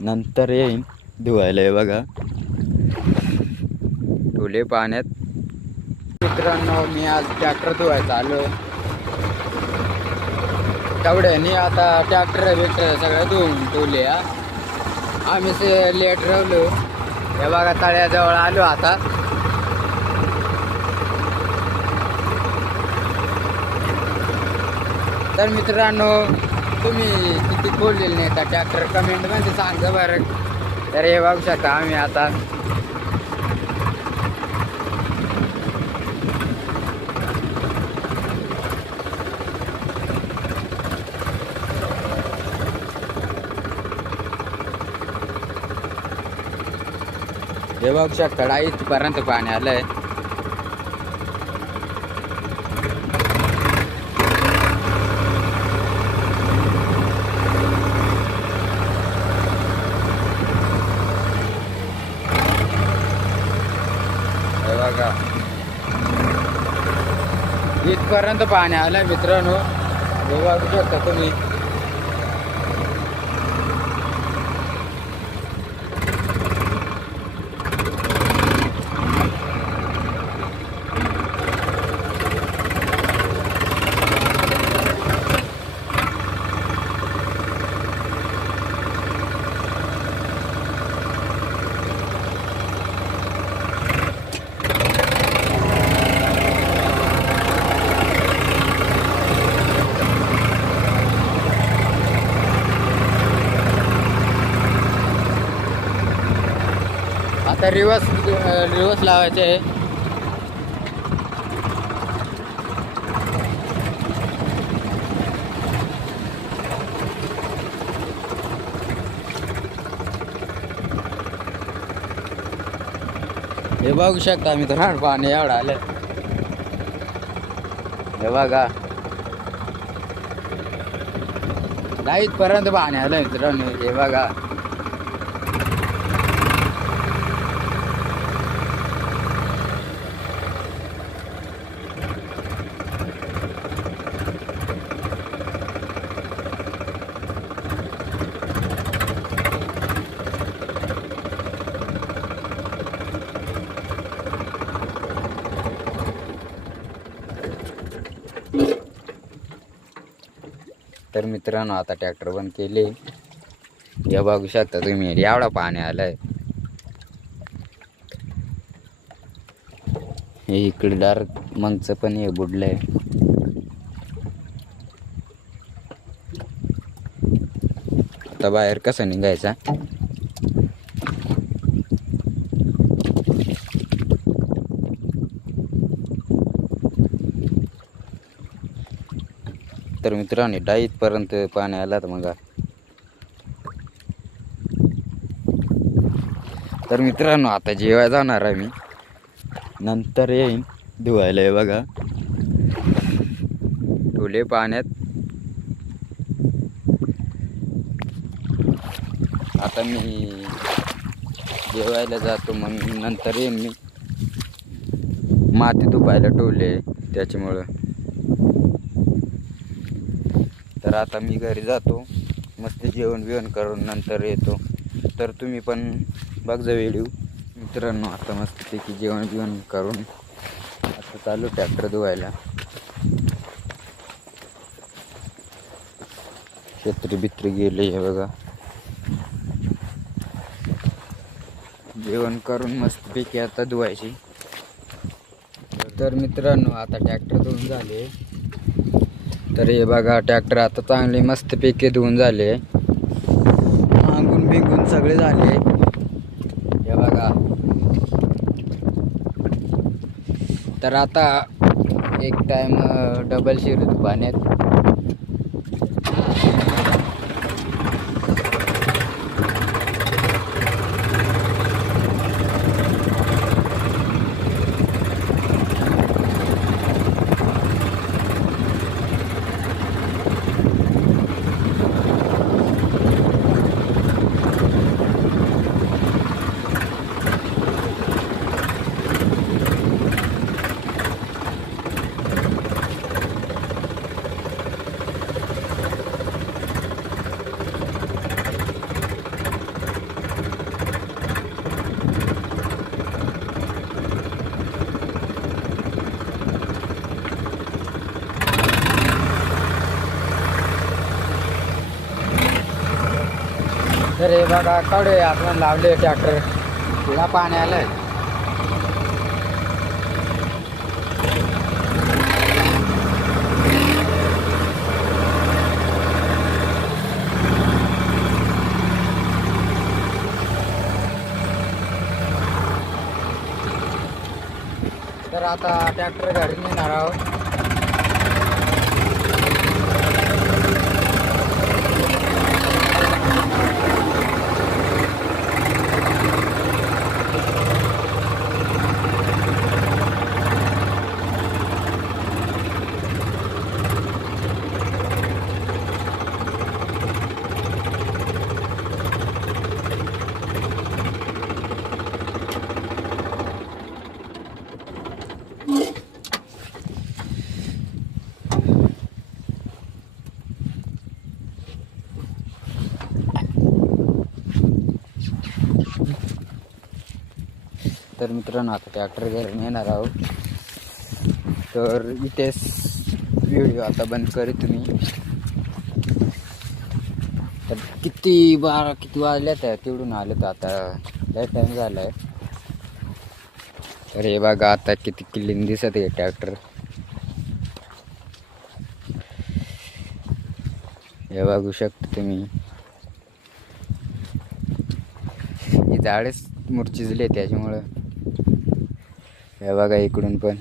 नंतर येईन धुवायला. हे बघा ठेवले पाण्यात. मित्रांनो मी आज ट्रॅक्टर धुवायचा आलो. तेवढ्यानी आता ट्रॅक्टर बिक्टर सगळं धुवून ठेवले. आम्ही लेट राहिलो. हे बघा तळ्याजवळ आलो आता. तर मित्रांनो तुम्ही किती बोललेले नाही का ट्रॅक्टर कमेंटमध्ये सांगा बरं. तर हे बघू शकता आम्ही आता हे बघू शकता इथपर्यंत पाणी आलंय. बघा इथपर्यंत पाणी आलंय मित्रांनो. हे बघू शकता तुम्ही. आता रिवर्स लावायचे आहे. हे बघू शकता मित्रांनो पाणी एवढं आलं. हे बघा इथपर्यंत पाणी आलं मित्रांनो. हे बघा तर मित्रांनो आता ट्रॅक्टर बंद केले. हे बघू शकता तुम्ही एवढा पाणी आलंय. हे इकडे डायरेक्ट मगचं पण हे बुडलंय. आता बाहेर कसं निघायचा. तर मित्रांनो डाईतपर्यंत पाणी आलं. मग तर मित्रांनो आता जेवायला जाणार आहे मी. नंतर येईन धुवायला. हे बघा ठेवले पाण्यात. आता मी जेवायला जातो. मग नंतर येईन मी. माती धुवायला ठेवले त्याच्यामुळं. तर आता मी घरी जातो. मस्त जेवण बिवण करून नंतर येतो. तर तुम्ही पण बघजा व्हिडिओ. मित्रांनो आता मस्तपैकी जेवण बिवण करून आता चालू ट्रॅक्टर धुवायला. छत्री बित्री गेले. हे बघा जेवण करून मस्तपैकी आता धुवायची. तर मित्रांनो आता ट्रॅक्टर धुवून झाले. तर हे बघा ट्रॅक्टर आता चांगले मस्तपैकी धुवून झाले. आंगून बिंगून सगळे झाले. हे बघा तर आता एक टाइम डबल शिरतो पाण्यात. तर हे बघा कडे आपण लावले ट्रॅक्टर पुन्हा पाणी आलंय. तर आता ट्रॅक्टर घरी नेणार आहोत. तर मित्रांनो आता ट्रॅक्टर घरी नेणार आहोत. तर इथेच व्हिडिओ आता बंद करीत मी. तर किती वाजल्या त्या तिकडून आले तर आता लय टाईम झाला आहे. तर हे बघा आता किती क्लीन दिसत आहे ट्रॅक्टर. हे बघू शकता तुम्ही. ही झाडेच मुरचिजले त्याच्यामुळं. हे बघा इकडून पण